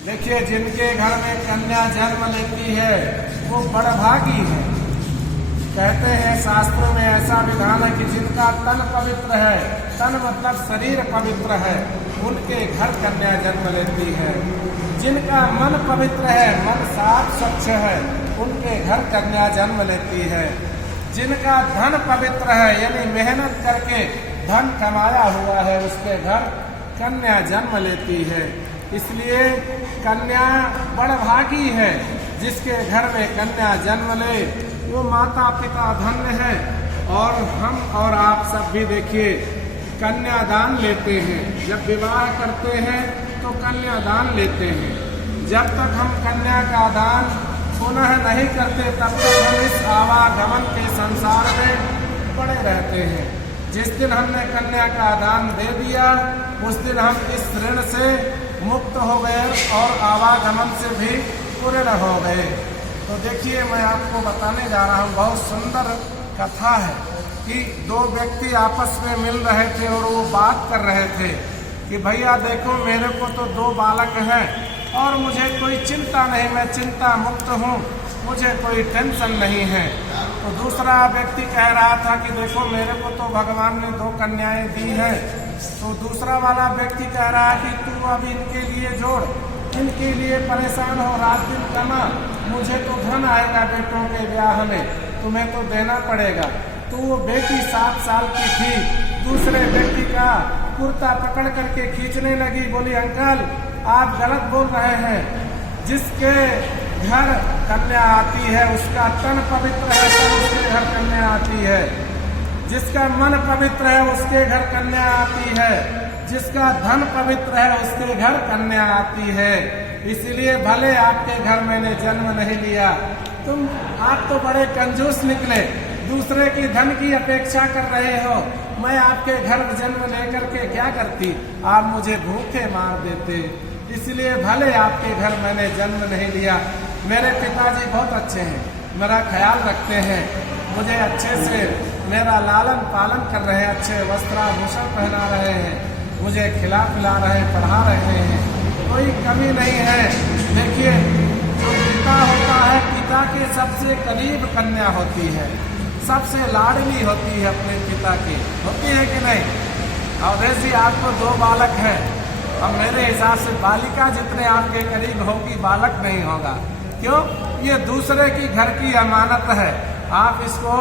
देखिए, जिनके घर में कन्या जन्म लेती है वो बड़भागी है। कहते हैं शास्त्रों में ऐसा विधान है कि जिनका तन पवित्र है, तन मतलब शरीर पवित्र है, उनके घर कन्या जन्म लेती है। जिनका मन पवित्र है, मन साफ स्वच्छ है, उनके घर कन्या जन्म लेती है। जिनका धन पवित्र है, यानी मेहनत करके धन कमाया हुआ है, उसके घर कन्या जन्म लेती है। इसलिए कन्या बड़भागी है। जिसके घर में कन्या जन्म ले वो माता पिता धन्य है। और हम और आप सब भी देखिए, कन्यादान लेते हैं। जब विवाह करते हैं तो कन्यादान लेते हैं। जब तक हम कन्या का दान पुनः नहीं करते तब तक हम इस आवागमन के संसार में पड़े रहते हैं। जिस दिन हमने कन्या का दान दे दिया उस दिन हम इस ऋण से मुक्त हो गए और आवागमन से भी पूर्ण हो गए। तो देखिए, मैं आपको बताने जा रहा हूँ, बहुत सुंदर कथा है कि दो व्यक्ति आपस में मिल रहे थे और वो बात कर रहे थे कि भैया देखो, मेरे को तो दो बालक हैं और मुझे कोई चिंता नहीं, मैं चिंता मुक्त हूँ, मुझे कोई टेंशन नहीं है। तो दूसरा व्यक्ति कह रहा था कि देखो, मेरे को तो भगवान ने दो कन्याएं दी हैं। तो दूसरा वाला व्यक्ति कह रहा है कि तू अब इनके लिए जोड़, इनके लिए परेशान हो, रात दिन कमा, मुझे तो धन आएगा बेटों के ब्याह में, तुम्हें तो देना पड़ेगा। तो वो बेटी 7 साल की थी, दूसरे व्यक्ति का कुर्ता पकड़ करके खींचने लगी, बोली अंकल आप गलत बोल रहे हैं। जिसके घर कन्या आती है उसका तन पवित्र है, तब उसके घर कन्या आती है। जिसका मन पवित्र है उसके घर कन्या आती है। जिसका धन पवित्र है उसके घर कन्या आती है। इसलिए भले आपके घर मैंने जन्म नहीं लिया, आप तो बड़े कंजूस निकले, दूसरे की धन की अपेक्षा कर रहे हो। मैं आपके घर जन्म लेकर के क्या करती, आप मुझे भूखे मार देते। इसलिए भले आपके घर मैंने जन्म नहीं लिया। मेरे पिताजी बहुत अच्छे हैं, मेरा ख्याल रखते हैं, मुझे अच्छे से मेरा लालन पालन कर रहे हैं, अच्छे वस्त्राभूषण पहना रहे हैं, मुझे खिला पिला रहे हैं, पढ़ा रहे हैं, कोई कमी नहीं है। देखिए, जो पिता होता है, पिता के सबसे करीब कन्या होती है, सबसे लाडली होती है अपने पिता की, होती है कि नहीं। और वैसे आपको दो बालक हैं, अब मेरे हिसाब से बालिका जितने आपके करीब होगी, बालक नहीं होगा। क्यों? ये दूसरे की घर की अमानत है। आप इसको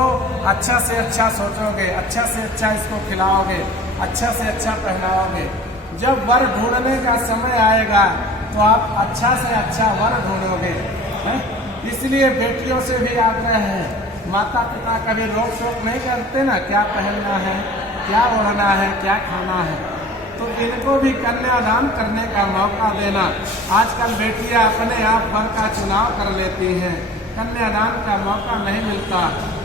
अच्छा से अच्छा सोचोगे, अच्छा से अच्छा इसको खिलाओगे, अच्छा से अच्छा पहनाओगे। जब वर ढूंढने का समय आएगा तो आप अच्छा से अच्छा वर ढूंढोगे। इसलिए बेटियों से भी आग्रह है, माता पिता कभी रोक टोक नहीं करते ना, क्या पहनना है, क्या ओढ़ना है, क्या खाना है, तो इनको भी कन्यादान करने का मौका देना। आजकल बेटियां अपने आप वर का चुनाव कर लेती हैं, कन्यादान का मौका नहीं मिलता,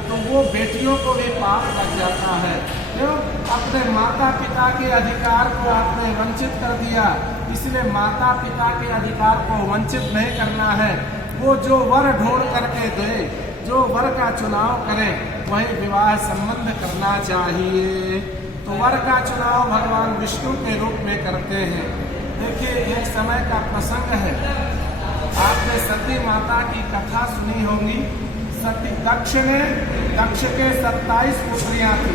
तो वो बेटियों को भी पाप लग जाता है। क्यों? अपने माता पिता के अधिकार को आपने वंचित कर दिया। इसलिए माता पिता के अधिकार को वंचित नहीं करना है। वो जो वर ढूंढ करके दे, जो वर का चुनाव करे, वही विवाह संबंध करना चाहिए। तो वर का चुनाव भगवान विष्णु के रूप में करते हैं। देखिए, एक समय का प्रसंग है, आपने सती माता की कथा सुनी होगी। सती दक्ष के 27 पुत्रियां थी।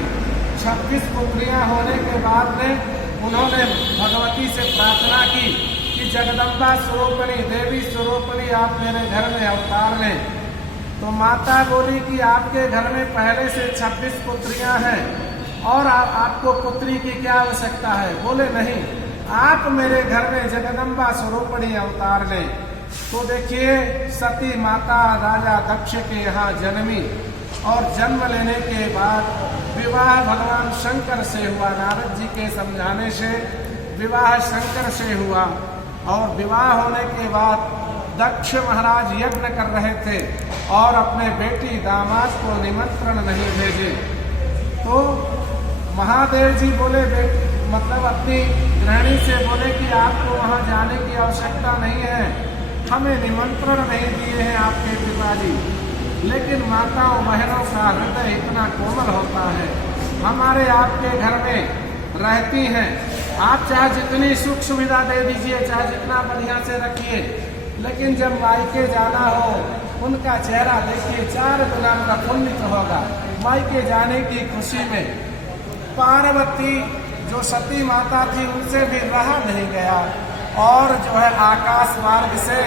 26 पुत्रियां होने के बाद में उन्होंने भगवती से प्रार्थना की कि जगदम्बा स्वरूपणी, देवी स्वरूपणी, आप मेरे घर में अवतार लें। तो माता बोली कि आपके घर में पहले से 26 पुत्रियां हैं और आपको पुत्री की क्या आवश्यकता है। बोले नहीं, आप मेरे घर में जगदम्बा स्वरूपणी अवतार लें। तो देखिए, सती माता राजा दक्ष के यहाँ जन्मी और जन्म लेने के बाद विवाह भगवान शंकर से हुआ। नारद जी के समझाने से विवाह शंकर से हुआ। और विवाह होने के बाद दक्ष महाराज यज्ञ कर रहे थे और अपने बेटी दामाद को निमंत्रण नहीं भेजे। तो महादेव जी बोले, मतलब अपनी गृहिणी से बोले कि आपको वहाँ जाने की आवश्यकता नहीं है, हमें निमंत्रण नहीं दिए हैं आपके पिताजी। लेकिन माताओं बहनों का हृदय इतना कोमल होता है, हमारे आपके घर में रहती हैं आप चाहे जितनी सुख सुविधा दे दीजिए, चाहे जितना बढ़िया से रखिए, लेकिन जब मायके जाना हो उनका चेहरा देखिए 4 गुना प्रफुल्लित होगा। मायके जाने की खुशी में पार्वती जो सती माता थी उनसे भी रहा नहीं गया, और जो है आकाश मार्ग से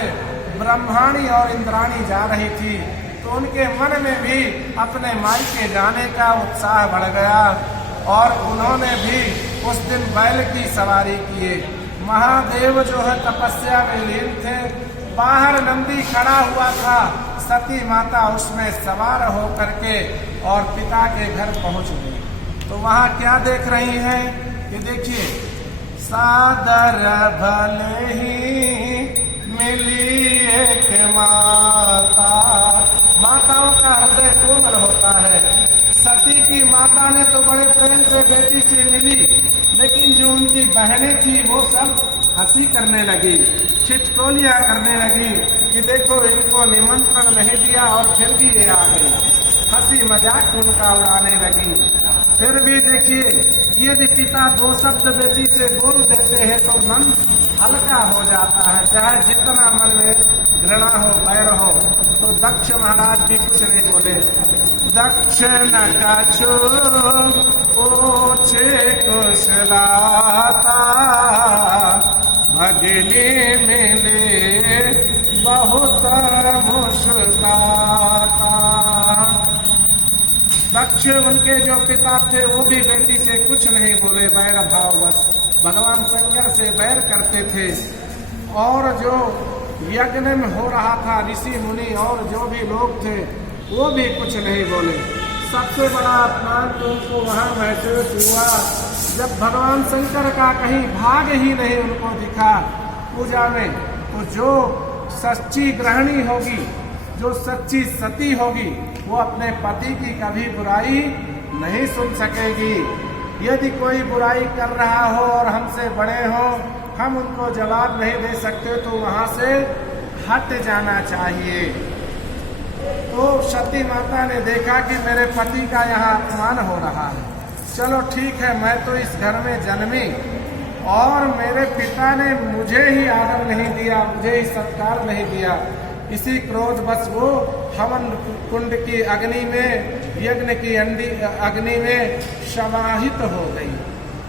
ब्रह्माणी और इंद्राणी जा रही थी, तो उनके मन में भी अपने मायके जाने का उत्साह बढ़ गया, और उन्होंने भी उस दिन बैल की सवारी किए। महादेव जो है तपस्या में लीन थे, बाहर नंदी खड़ा हुआ था, सती माता उसमें सवार हो करके और पिता के घर पहुंच गई। तो वहां क्या देख रही हैं कि देखिए, सादर भले ही मिली एक माता। माताओं का हृदय कोमल होता है। सती की माता ने तो बड़े प्रेम से बेटी से मिली, लेकिन जो उनकी बहनें थी वो सब हंसी करने लगी, छिटकोलियां करने लगी कि देखो इनको निमंत्रण नहीं दिया और फिर भी ये आ गई। हंसी मजाक उनका उड़ाने लगी। फिर भी देखिए, यदि पिता 2 शब्द बेटी से बोल देते हैं तो मन हल्का हो जाता है, चाहे जितना मन में घृणा हो, बैर हो। तो दक्ष महाराज भी कुछ नहीं बोले। दक्ष न कछु पूछे कुशलाता, भगिनी मिले बहुत मुस्कुराता। दक्ष उनके जो पिता थे वो भी बेटी से कुछ नहीं बोले, बैर भाव बस भगवान शंकर से बैर करते थे। और जो यज्ञ में हो रहा था, ऋषि मुनि और जो भी लोग थे वो भी कुछ नहीं बोले। सबसे बड़ा अपमान तो उनको वहाँ महसूस हुआ जब भगवान शंकर का कहीं भाग ही नहीं उनको दिखा पूजा में। तो जो सच्ची गृहिणी होगी, जो सच्ची सती होगी, वो अपने पति की कभी बुराई नहीं सुन सकेगी। यदि कोई बुराई कर रहा हो और हमसे बड़े हो, हम उनको जवाब नहीं दे सकते तो वहाँ से हट जाना चाहिए। तो सती माता ने देखा कि मेरे पति का यहाँ अपमान हो रहा है, चलो ठीक है, मैं तो इस घर में जन्मी और मेरे पिता ने मुझे ही आदर नहीं दिया, मुझे ही सत्कार नहीं दिया। इसी क्रोध बस वो हवन कुंड की अग्नि में, यज्ञ की अग्नि में समाहित हो गई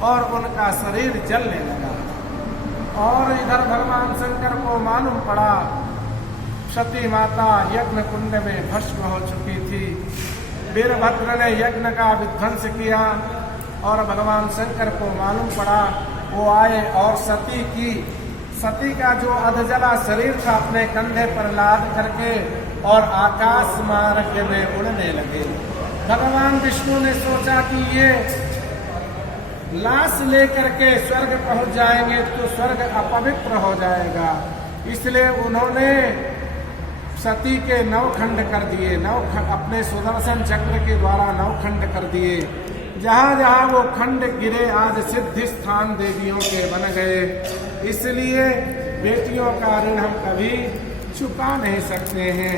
और उनका शरीर जलने लगा। और इधर भगवान शंकर को मालूम पड़ा सती माता यज्ञ कुंड में भस्म हो चुकी थी। वीरभद्र ने यज्ञ का विध्वंस किया और भगवान शंकर को मालूम पड़ा। वो आए और सती का जो अधजला शरीर था अपने कंधे पर लाद करके और आकाश मार्ग में उड़ने लगे। भगवान विष्णु ने सोचा कि ये लाश लेकर के स्वर्ग पहुंच जाएंगे तो स्वर्ग अपवित्र हो जाएगा, इसलिए उन्होंने सती के 9 खंड कर दिए। अपने सुदर्शन चक्र के द्वारा 9 खंड कर दिए। जहाँ जहाँ वो खंड गिरे आज सिद्धि स्थान देवियों के बन गए। इसलिए बेटियों का ऋण हम कभी चुका नहीं सकते हैं।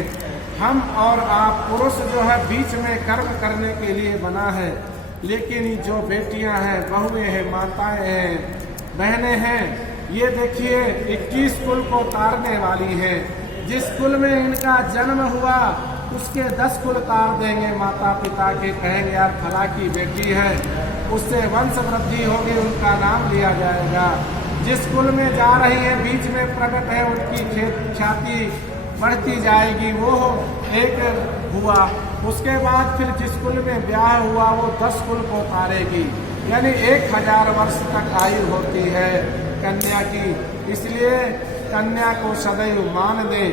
हम और आप पुरुष जो है बीच में कर्म करने के लिए बना है, लेकिन जो बेटियां हैं, बहुएं हैं, माताएं हैं, बहनें हैं, ये देखिए 21 कुल को तारने वाली हैं। जिस कुल में इनका जन्म हुआ उसके 10 कुल तार देंगे माता पिता के, कहेंगे यार फला की बेटी है, उससे वंश वृद्धि होगी, उनका नाम लिया जाएगा। जिस कुल में जा रही है बीच में प्रकट है, उनकी ख्याति बढ़ती जाएगी। वो एक हुआ, उसके बाद फिर जिस कुल में ब्याह हुआ वो 10 कुल को तारेगी, यानी 1000 वर्ष तक आयु होती है कन्या की। इसलिए कन्या को सदैव मान दें,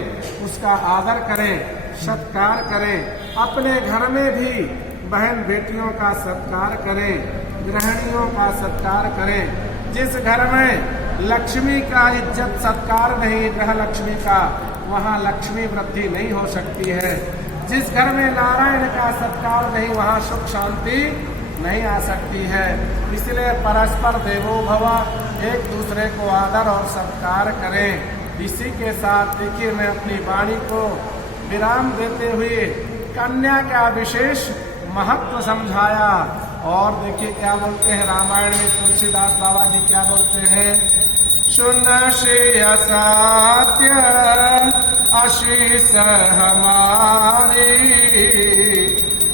उसका आदर करें, सत्कार करें। अपने घर में भी बहन बेटियों का सत्कार करें, गृहिणियों का सत्कार करें। जिस घर में लक्ष्मी का इज्जत सत्कार नहीं, गृह लक्ष्मी का, वहाँ लक्ष्मी वृद्धि नहीं हो सकती है। जिस घर में नारायण का सत्कार नहीं, वहाँ सुख शांति नहीं आ सकती है। इसलिए परस्पर देवो भव, एक दूसरे को आदर और सत्कार करें। इसी के साथ देखिए मैं अपनी वाणी को विराम देते हुए कन्या का विशेष महत्व समझाया। और देखिए क्या बोलते हैं रामायण में तुलसीदास बाबा जी क्या बोलते हैं, सुन श्रेय सत्य आशीष हमारी,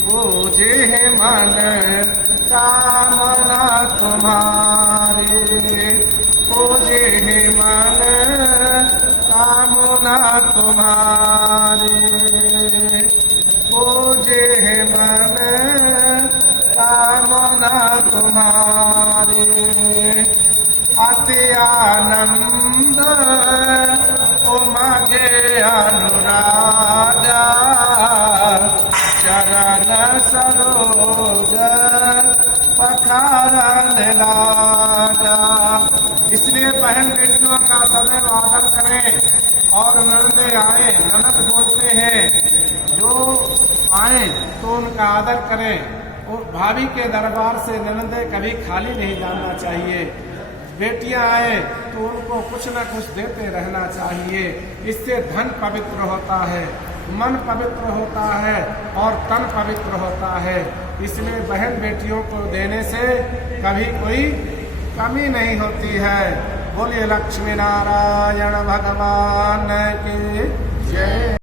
पूजे मन कामना तुम्हारी, पूजे मन कामना तुम्हारी, पूजे मन कामना तुम्हारी। अति आनंद उमगे अनुरागा, चरण सरोज पखारन लागा। इसलिए बहन बेटियों का सदैव आदर करें। और ननदे आए, ननद बोलते हैं, जो आए तो उनका आदर करें। और भाभी के दरबार से ननदे कभी खाली नहीं जाना चाहिए। बेटियां आए तो उनको कुछ न कुछ देते रहना चाहिए। इससे धन पवित्र होता है, मन पवित्र होता है और तन पवित्र होता है। इसलिए बहन बेटियों को देने से कभी कोई कमी नहीं होती है। बोलिए लक्ष्मी नारायण भगवान की जय।